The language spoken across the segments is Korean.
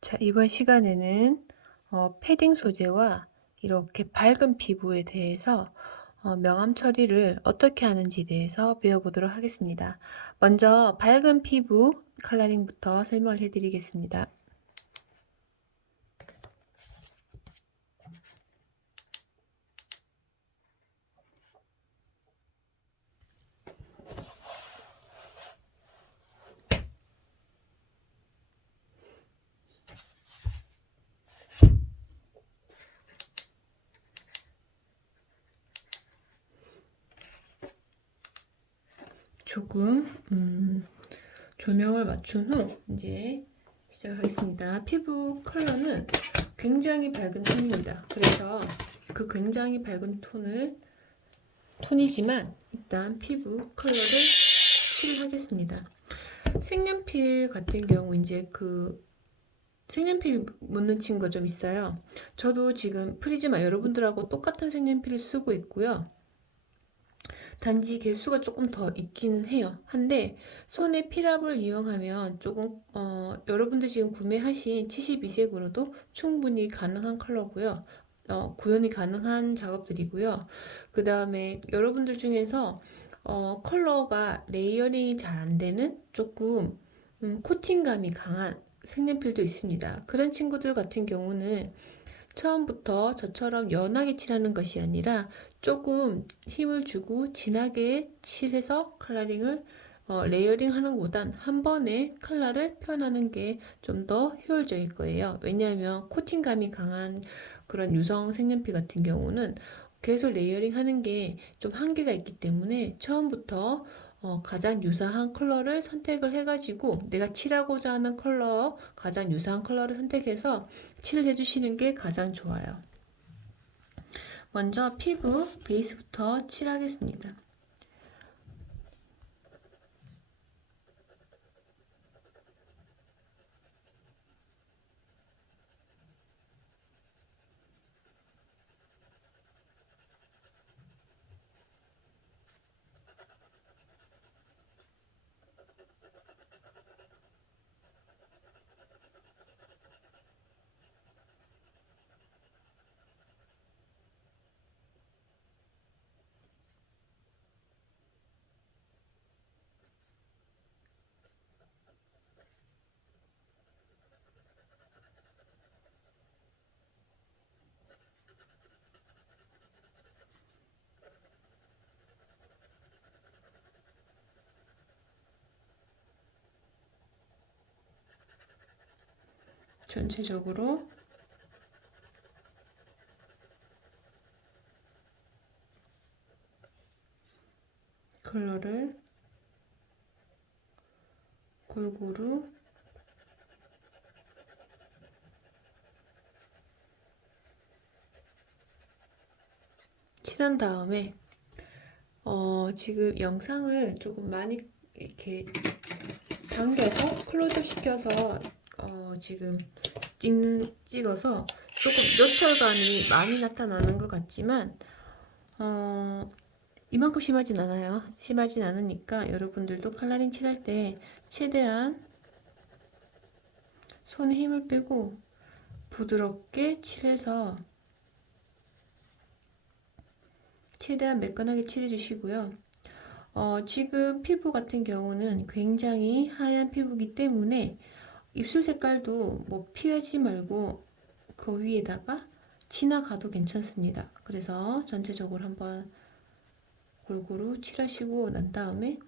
자, 이번 시간에는 패딩 소재와 이렇게 밝은 피부에 대해서 명암 처리를 어떻게 하는지에 대해서 배워보도록 하겠습니다. 먼저 밝은 피부 컬러링부터 설명을 해드리겠습니다. 조금 조명을 맞춘 후 이제 시작하겠습니다. 피부 컬러는 굉장히 밝은 톤입니다. 그래서 그 굉장히 밝은 톤이지만 일단 피부 컬러를 칠하겠습니다. 색연필 같은 경우 이제 색연필 묻는 친구가 좀 있어요. 저도 지금 프리즈마 여러분들하고 똑같은 색연필을 쓰고 있고요. 단지 개수가 조금 더 있기는 해요. 한데 손에 필압을 이용하면 조금 여러분들 지금 구매하신 72색으로도 충분히 가능한 컬러고요. 구현이 가능한 작업들이고요. 그 다음에 여러분들 중에서 컬러가 레이어링이 잘 안 되는 조금 코팅감이 강한 색연필도 있습니다. 그런 친구들 같은 경우는 처음부터 저처럼 연하게 칠하는 것이 아니라 조금 힘을 주고 진하게 칠해서 컬러링을 레이어링 하는 것보단 한 번에 컬러를 표현하는 게 좀 더 효율적일 거예요. 왜냐하면 코팅감이 강한 그런 유성 색연필 같은 경우는 계속 레이어링 하는 게 좀 한계가 있기 때문에 처음부터 가장 유사한 컬러를 선택을 해가지고 내가 칠하고자 하는 가장 유사한 컬러를 선택해서 칠을 해주시는 게 가장 좋아요. 먼저 피부 베이스부터 칠하겠습니다. 전체적으로 컬러를 골고루 칠한 다음에 지금 영상을 조금 많이 이렇게 당겨서 클로즈업 시켜서 지금 찍어서 조금 요철감이 많이 나타나는 것 같지만 이만큼 심하진 않아요. 심하진 않으니까 여러분들도 컬러링 칠할 때 최대한 손에 힘을 빼고 부드럽게 칠해서 최대한 매끈하게 칠해 주시고요. 지금 피부 같은 경우는 굉장히 하얀 피부이기 때문에 입술 색깔도 뭐 피하지 말고 그 위에다가 지나가도 괜찮습니다. 그래서 전체적으로 한번 골고루 칠하시고 난 다음에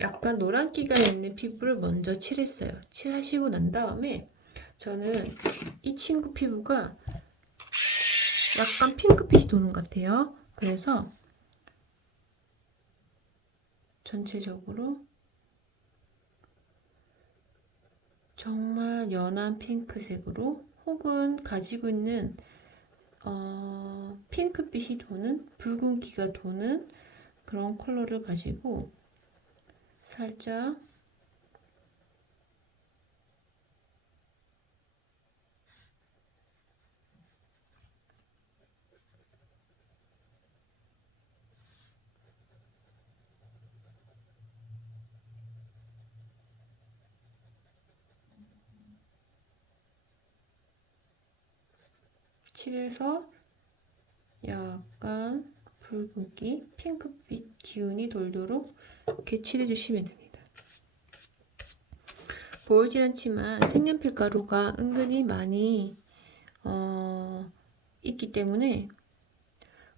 약간 노란기가 있는 피부를 먼저 칠했어요. 칠하시고 난 다음에 저는 이 친구 피부가 약간 핑크빛이 도는 것 같아요. 그래서 전체적으로 정말 연한 핑크색으로 혹은 가지고 있는 핑크빛이 도는 붉은기가 도는 그런 컬러를 가지고 살짝 칠해서 약간 붉은기, 핑크빛 기운이 돌도록 이렇게 칠해주시면 됩니다. 보이진 않지만 색연필 가루가 은근히 많이 있기 때문에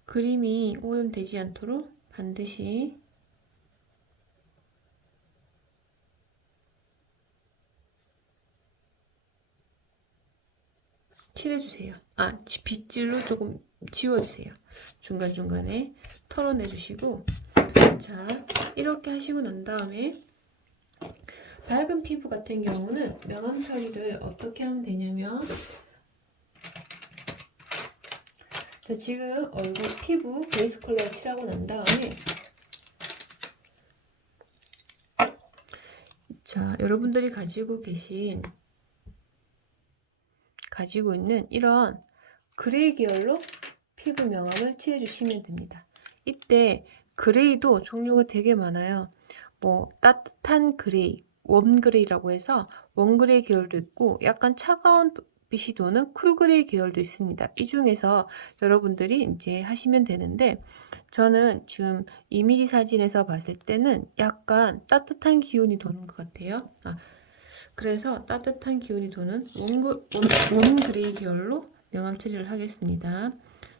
그림이 오염되지 않도록 반드시 칠해주세요. 빗질로 조금 지워주세요. 중간중간에 털어내주시고, 자, 이렇게 하시고 난 다음에 밝은 피부 같은 경우는 명암 처리를 어떻게 하면 되냐면, 자, 지금 얼굴 피부 베이스 컬러 칠하고 난 다음에, 자, 여러분들이 가지고 있는 이런 그레이 계열로 피부 명암을 칠해주시면 됩니다. 이때 그레이도 종류가 되게 많아요. 뭐 따뜻한 그레이, 웜 그레이라고 해서 웜 그레이 계열도 있고 약간 차가운 빛이 도는 쿨 그레이 계열도 있습니다. 이 중에서 여러분들이 이제 하시면 되는데 저는 지금 이미지 사진에서 봤을 때는 약간 따뜻한 기운이 도는 것 같아요. 그래서 따뜻한 기운이 도는 웜 그레이 계열로 명암 처리를 하겠습니다.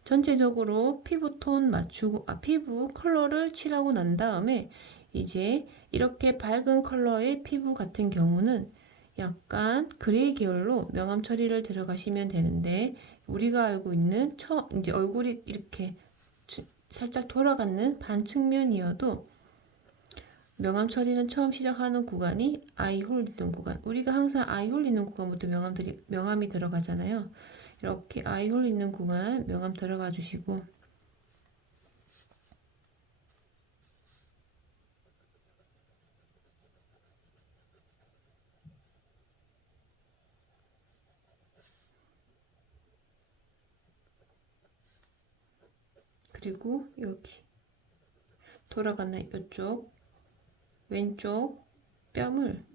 전체적으로 피부톤 맞추고 피부 컬러를 칠하고 난 다음에 이제 이렇게 밝은 컬러의 피부 같은 경우는 약간 그레이 계열로 명암 처리를 들어가시면 되는데 우리가 알고 있는 이제 얼굴이 이렇게 살짝 돌아가는 반측면이어도 명암 처리는 처음 시작하는 구간이 아이홀 있는 구간. 우리가 항상 아이홀 있는 구간부터 명암이 들어가잖아요. 이렇게 아이홀 있는 구간 명암 들어가 주시고 그리고 여기 돌아가는 이쪽 왼쪽 뺨을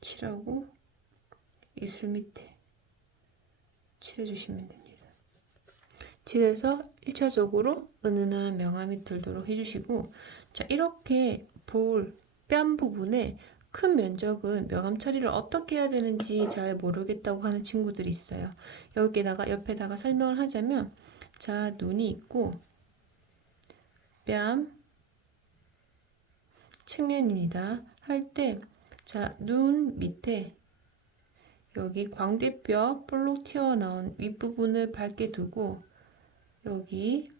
칠하고 입술 밑에 칠해주시면 됩니다. 칠해서 1차적으로 은은한 명암이 들도록 해주시고 자 이렇게 뺨 부분에 큰 면적은 명암 처리를 어떻게 해야 되는지 잘 모르겠다고 하는 친구들이 있어요. 옆에다가 설명을 하자면 자 눈이 있고 뺨 측면입니다. 할 때 자 눈 밑에 여기 광대뼈 볼록 튀어나온 윗부분을 밝게 두고 여기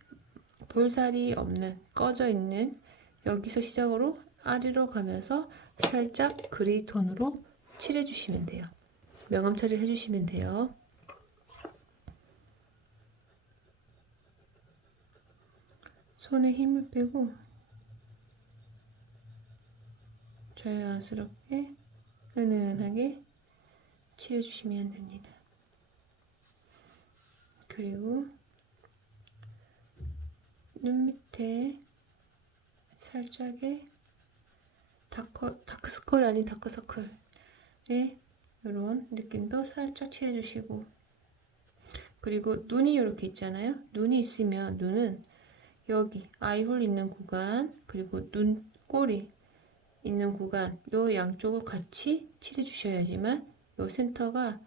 볼살이 없는 꺼져 있는 여기서 시작으로 아래로 가면서 살짝 그레이 톤으로 칠해 주시면 돼요. 명암 처리를 해주시면 돼요. 손에 힘을 빼고 자연스럽게 은은하게 칠해 주시면 됩니다. 그리고 눈 밑에 살짝의 다크서클 아닌 다크서클에 이런 느낌도 살짝 칠해주시고 그리고 눈이 이렇게 있잖아요. 눈이 있으면 눈은 여기 아이홀 있는 구간 그리고 눈꼬리 있는 구간 요 양쪽을 같이 칠해주셔야지만 요 센터가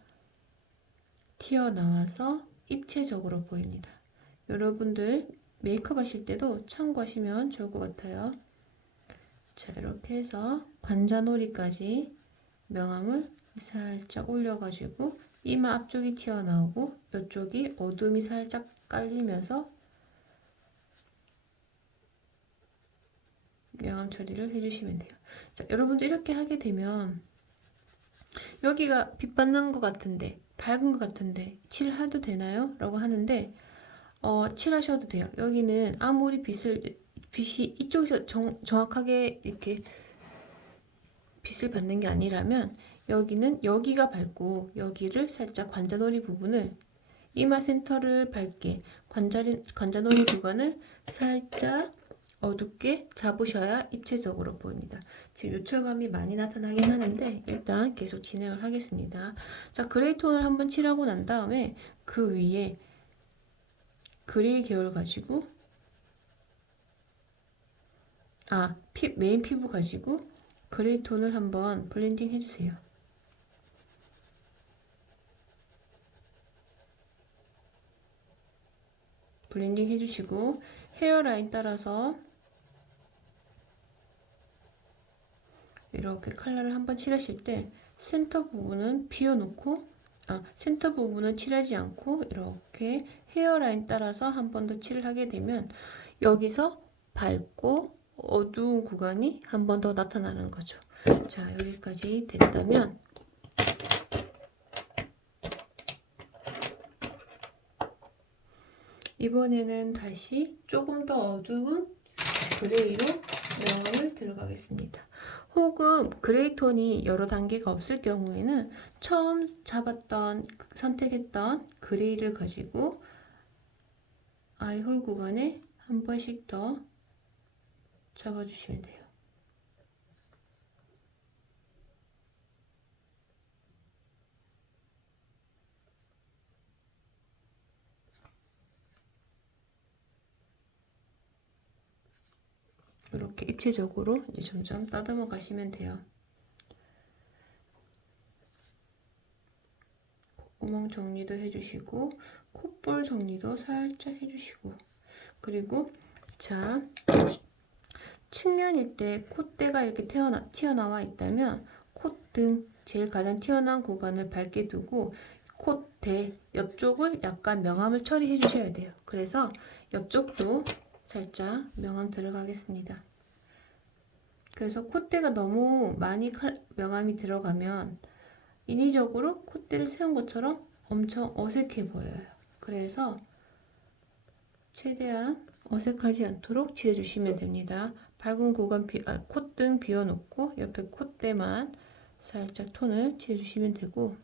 튀어나와서 입체적으로 보입니다. 여러분들 메이크업 하실 때도 참고하시면 좋을 것 같아요. 자 이렇게 해서 관자놀이까지 명암을 살짝 올려가지고 이마 앞쪽이 튀어나오고 이쪽이 어둠이 살짝 깔리면서 명암 처리를 해주시면 돼요. 자 여러분도 이렇게 하게 되면 여기가 빛받는 것 같은데 밝은 것 같은데 칠해도 되나요? 라고 하는데 칠하셔도 돼요. 여기는 아무리 빛이 이쪽에서 정확하게 이렇게 빛을 받는 게 아니라면 여기는 여기가 밝고 여기를 살짝 관자놀이 부분을 이마 센터를 밝게, 관자놀이 구간을 살짝 어둡게 잡으셔야 입체적으로 보입니다. 지금 요철감이 많이 나타나긴 하는데 일단 계속 진행을 하겠습니다. 자, 그레이 톤을 한번 칠하고 난 다음에 그 위에 그레이 계열 가지고 메인 피부 가지고 그레이 톤을 한번 블렌딩 해주세요. 블렌딩 해주시고 헤어라인 따라서 이렇게 컬러를 한번 칠하실 때 센터 부분은 비워놓고 센터 부분은 칠하지 않고 이렇게 헤어라인 따라서 한 번 더 칠을 하게 되면 여기서 밝고 어두운 구간이 한 번 더 나타나는 거죠. 자, 여기까지 됐다면 이번에는 다시 조금 더 어두운 그레이로 명암을 들어가겠습니다. 혹은 그레이 톤이 여러 단계가 없을 경우에는 처음 선택했던 그레이를 가지고 아이홀 구간에 한 번씩 더 잡아주시면 돼요. 이렇게 입체적으로 이제 점점 따듬어 가시면 돼요. 콧구멍 정리도 해주시고 콧볼 정리도 살짝 해주시고 그리고 자 측면일 때 콧대가 이렇게 튀어나와 있다면 콧등 제일 가장 튀어나온 구간을 밝게 두고 콧대 옆쪽을 약간 명암을 처리해 주셔야 돼요. 그래서 옆쪽도 살짝 명암 들어가겠습니다. 그래서 콧대가 너무 많이 명암이 들어가면 인위적으로 콧대를 세운 것처럼 엄청 어색해 보여요. 그래서 최대한 어색하지 않도록 칠해주시면 됩니다. 밝은 구간 콧등 비워놓고 옆에 콧대만 살짝 톤을 칠해주시면 되고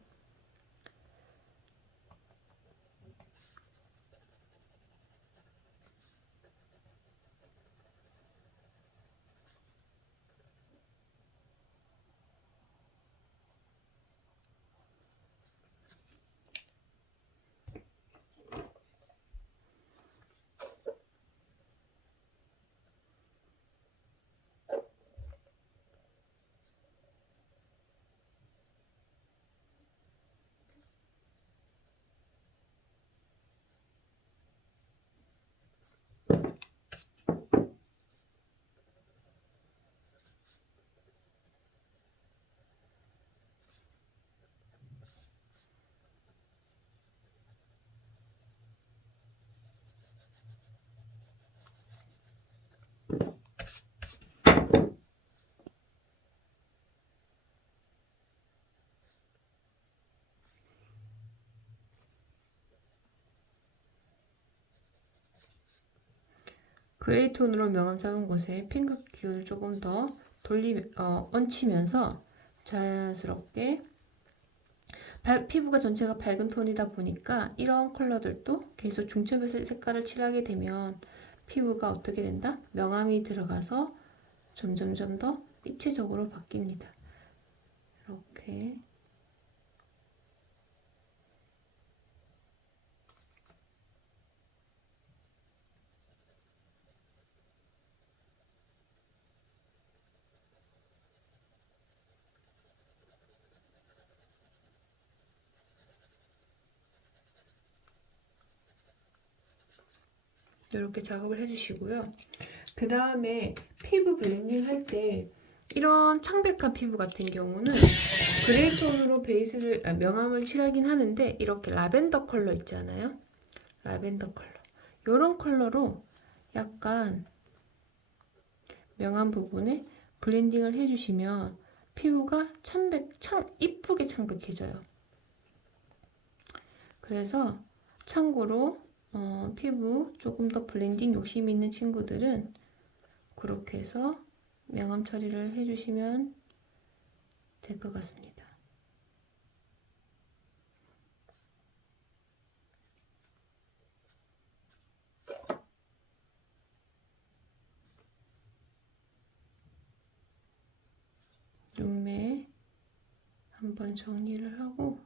그레이 톤으로 명암 잡은 곳에 핑크 기운을 조금 더 얹히면서 자연스럽게 피부가 전체가 밝은 톤이다 보니까 이런 컬러들도 계속 중첩에서 색깔을 칠하게 되면 피부가 어떻게 된다? 명암이 들어가서 점점점 더 입체적으로 바뀝니다. 이렇게 이렇게 작업을 해주시고요. 그 다음에 피부 블렌딩 할 때 이런 창백한 피부 같은 경우는 그레이 톤으로 명암을 칠하긴 하는데 이렇게 라벤더 컬러 있잖아요. 라벤더 컬러. 이런 컬러로 약간 명암 부분에 블렌딩을 해주시면 피부가 이쁘게 창백해져요. 그래서 참고로 피부 조금 더 블렌딩 욕심 있는 친구들은 그렇게 해서 명암 처리를 해주시면 될 것 같습니다. 눈매 한번 정리를 하고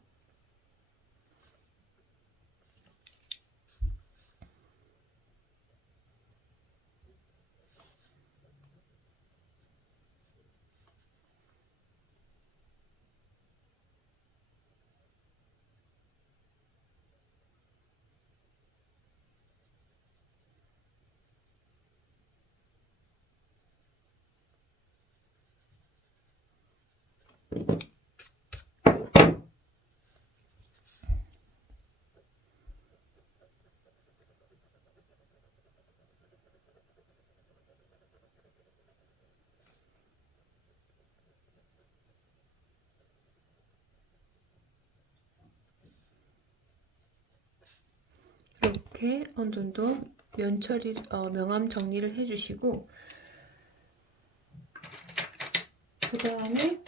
이렇게 어느 정도 명암 정리를 해주시고, 그 다음에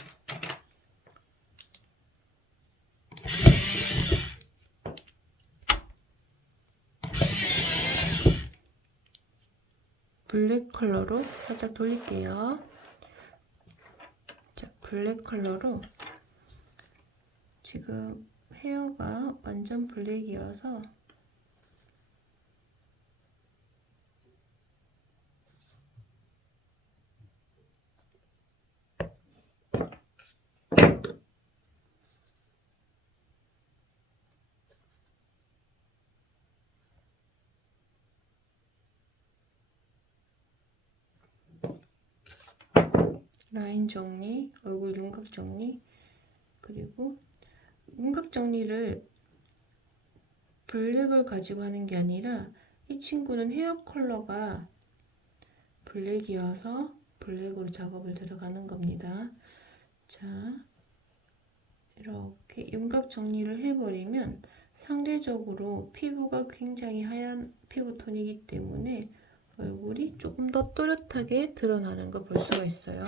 블랙 컬러로 살짝 돌릴게요. 자, 블랙 컬러로 지금 헤어가 완전 블랙이어서 라인 정리, 얼굴 윤곽 정리, 그리고 윤곽 정리를 블랙을 가지고 하는 게 아니라 이 친구는 헤어 컬러가 블랙이어서 블랙으로 작업을 들어가는 겁니다. 자, 이렇게 윤곽 정리를 해버리면 상대적으로 피부가 굉장히 하얀 피부톤이기 때문에 얼굴이 조금 더 또렷하게 드러나는 걸 볼 수가 있어요.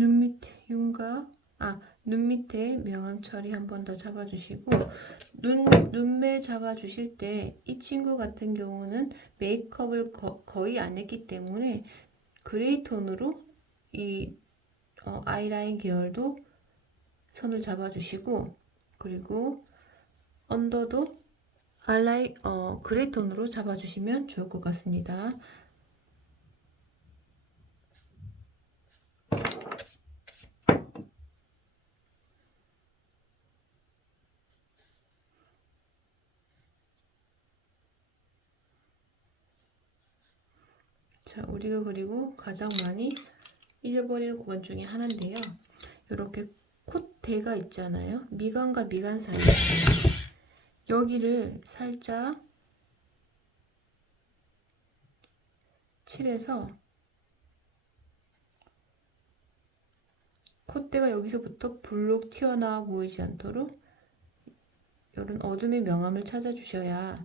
눈 밑에 윤곽, 눈 밑에 명암 처리 한 번 더 잡아주시고, 눈매 잡아주실 때 이 친구 같은 경우는 메이크업을 거의 안 했기 때문에 그레이 톤으로 이 아이라인 계열도 선을 잡아주시고, 그리고 언더도 그레이 톤으로 잡아주시면 좋을 것 같습니다. 자, 우리가 그리고 가장 많이 잊어버리는 구간 중에 하나인데요. 이렇게 콧대가 있잖아요. 미간과 미간 사이. 여기를 살짝 칠해서 콧대가 여기서부터 불록 튀어나와 보이지 않도록 이런 어둠의 명암을 찾아주셔야.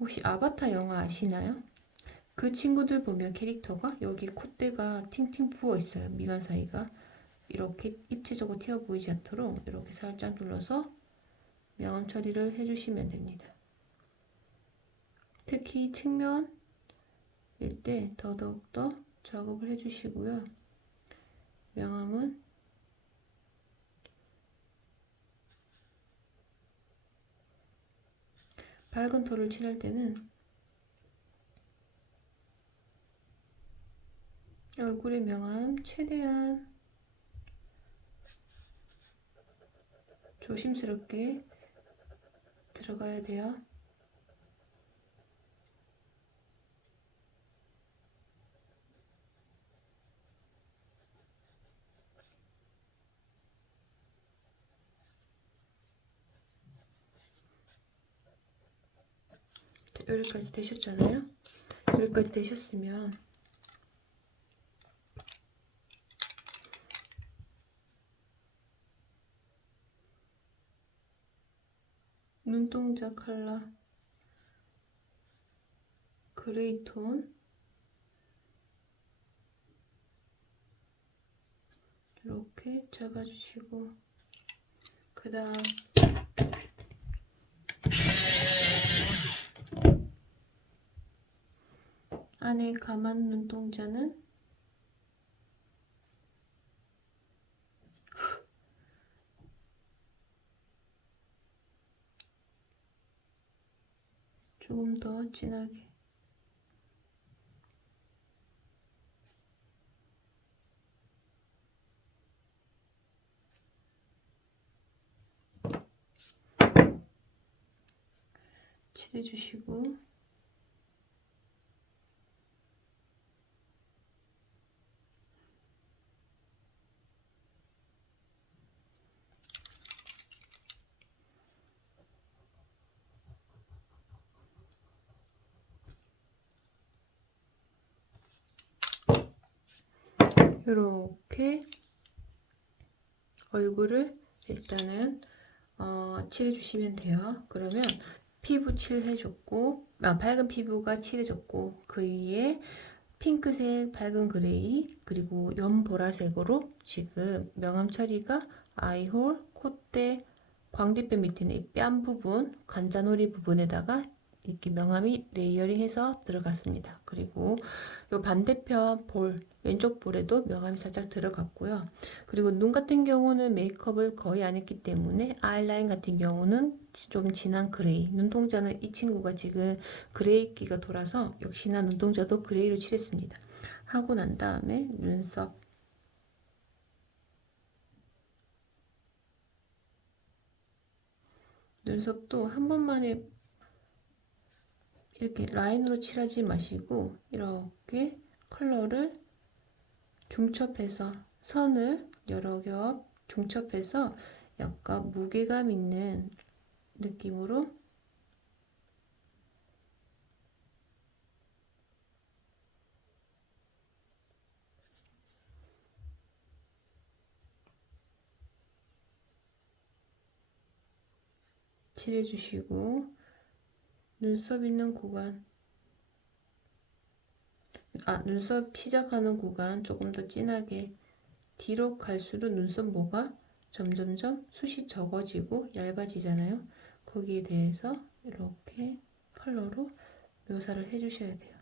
혹시 아바타 영화 아시나요? 그 친구들 보면 캐릭터가 여기 콧대가 팅팅 부어 있어요. 미간 사이가 이렇게 입체적으로 튀어 보이지 않도록 이렇게 살짝 눌러서 명암 처리를 해주시면 됩니다. 특히 측면일 때 더더욱더 작업을 해주시고요. 명암은 밝은 톤을 칠할 때는 얼굴의 명암 최대한 조심스럽게 들어가야 돼요. 여기까지 되셨잖아요. 여기까지 되셨으면 눈동자 컬러 그레이 톤 이렇게 잡아주시고, 그 다음 안에 감은 눈동자는 조금 더 진하게 칠해주시고, 이렇게 얼굴을 일단은 칠해주시면 돼요. 그러면 피부 칠해줬고, 밝은 피부가 칠해졌고, 그 위에 핑크색, 밝은 그레이, 그리고 연보라색으로 지금 명암 처리가 아이홀, 콧대, 광대뼈 밑에 있는 뺨 부분, 관자놀이 부분에다가 이렇게 명암이 레이어링해서 들어갔습니다. 그리고 이 반대편 볼, 왼쪽 볼에도 명암이 살짝 들어갔고요. 그리고 눈 같은 경우는 메이크업을 거의 안 했기 때문에 아이라인 같은 경우는 좀 진한 그레이, 눈동자는 이 친구가 지금 그레이기가 돌아서 역시나 눈동자도 그레이로 칠했습니다. 하고 난 다음에 눈썹도 한 번만에 이렇게 라인으로 칠하지 마시고 이렇게 컬러를 중첩해서 선을 여러 겹 중첩해서 약간 무게감 있는 느낌으로 칠해주시고, 눈썹 있는 구간, 눈썹 시작하는 구간 조금 더 진하게, 뒤로 갈수록 눈썹 모가 점점점 숱이 적어지고 얇아지잖아요. 거기에 대해서 이렇게 컬러로 묘사를 해주셔야 돼요.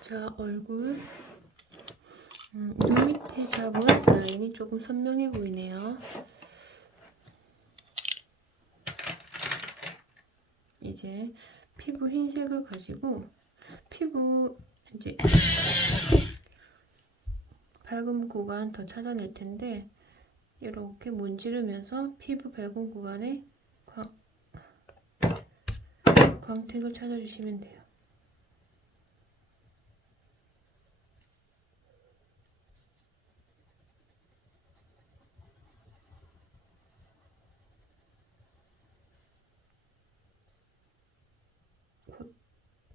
자, 얼굴 눈 밑에 잡은 라인이 조금 선명해 보이네요. 이제 피부 흰색을 가지고 피부 이제 밝은 구간 더 찾아낼 텐데, 이렇게 문지르면서 피부 밝은 구간에 광택을 찾아주시면 돼요.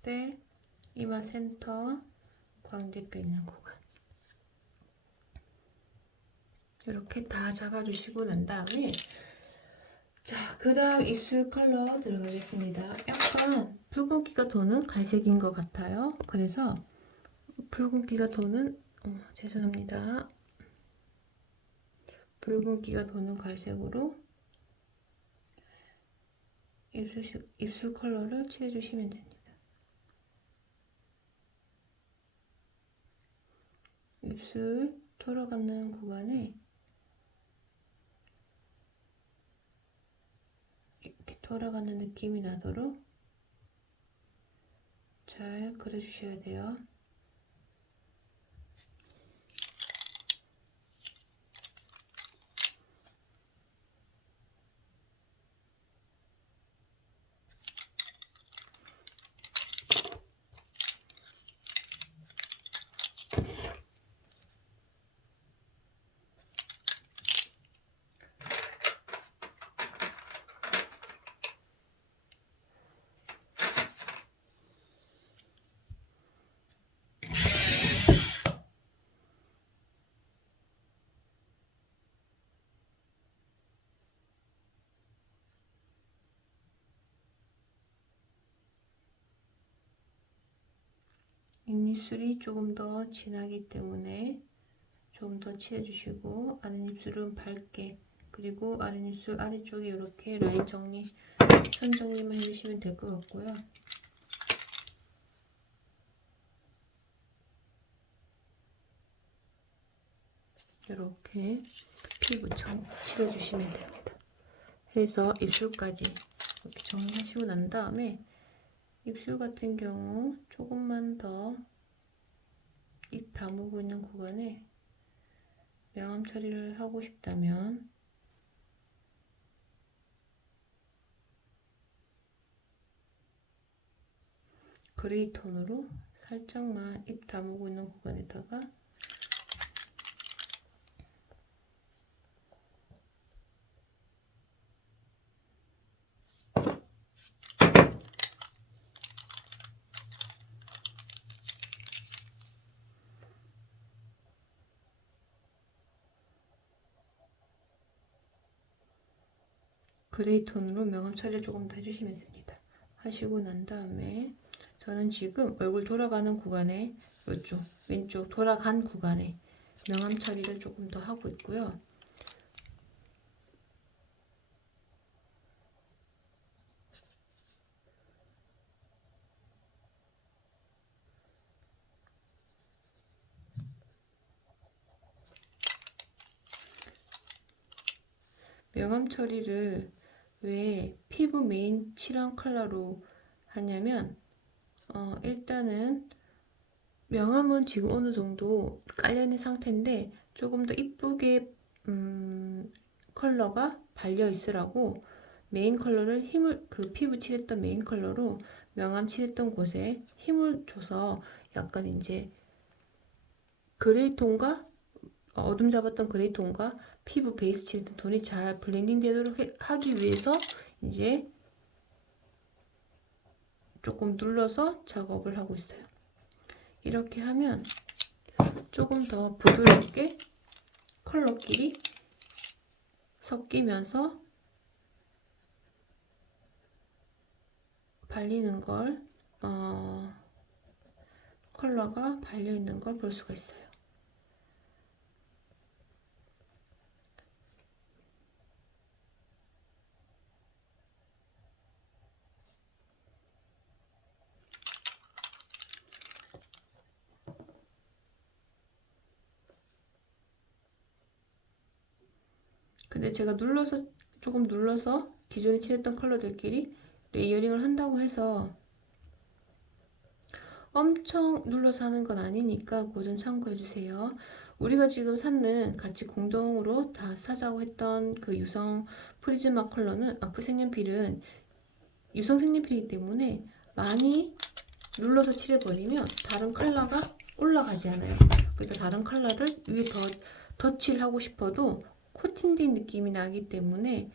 콧대, 이마 센터, 광대뼈 있는 구간 이렇게 다 잡아주시고 난 다음에, 자, 그 다음 입술 컬러 들어가겠습니다. 약간 붉은기가 도는 갈색인 것 같아요. 그래서 붉은기가 도는 죄송합니다. 붉은기가 도는 갈색으로 입술 컬러를 칠해주시면 됩니다. 입술 돌아가는 구간에 이렇게 돌아가는 느낌이 나도록 잘 그려주셔야 돼요. 윗입술이 조금 더 진하기 때문에 좀 더 칠해주시고, 아랫입술은 밝게, 그리고 아랫입술 아래쪽에 이렇게 라인 정리, 선 정리만 해주시면 될 것 같고요. 이렇게 피부청 칠해주시면 됩니다. 해서 입술까지 이렇게 정리하시고 난 다음에 입술 같은 경우 조금만 더 입 다물고 있는 구간에 명암 처리를 하고 싶다면 그레이 톤으로 살짝만 입 다물고 있는 구간에다가 그레이 톤으로 명암 처리를 조금 더 해주시면 됩니다. 하시고 난 다음에 저는 지금 얼굴 돌아가는 구간에 이쪽 왼쪽 돌아간 구간에 명암 처리를 조금 더 하고 있고요. 명암 처리를 왜 피부 메인 칠한 컬러로 하냐면 일단은 명암은 지금 어느 정도 깔려있는 상태인데 조금 더 이쁘게 컬러가 발려 있으라고 메인 컬러를 그 피부 칠했던 메인 컬러로 명암 칠했던 곳에 힘을 줘서 약간 이제 그레이 톤과 어둠 잡았던 그레이 톤과 피부 베이스 칠했던 톤이 잘 블렌딩 되도록 하기 위해서 이제 조금 눌러서 작업을 하고 있어요. 이렇게 하면 조금 더 부드럽게 컬러끼리 섞이면서 발리는 걸 컬러가 발려 있는 걸 볼 수가 있어요. 근데 제가 조금 눌러서 기존에 칠했던 컬러들끼리 레이어링을 한다고 해서 엄청 눌러서 하는 건 아니니까 그거 좀 참고해 주세요. 우리가 지금 같이 공동으로 다 사자고 했던 그 유성 프리즈마 컬러는 색연필은 유성 색연필이기 때문에 많이 눌러서 칠해버리면 다른 컬러가 올라가지 않아요. 그러니까 다른 컬러를 위에 더 칠하고 싶어도 코팅된 느낌이 나기 때문에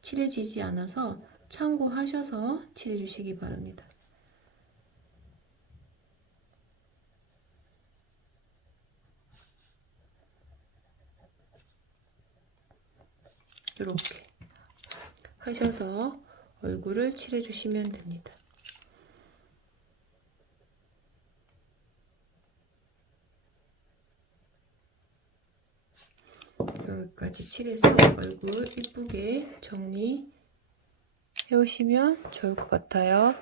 칠해지지 않아서 참고하셔서 칠해주시기 바랍니다. 이렇게 하셔서 얼굴을 칠해주시면 됩니다. 여기까지 칠해서 얼굴 이쁘게 정리해 오시면 좋을 것 같아요.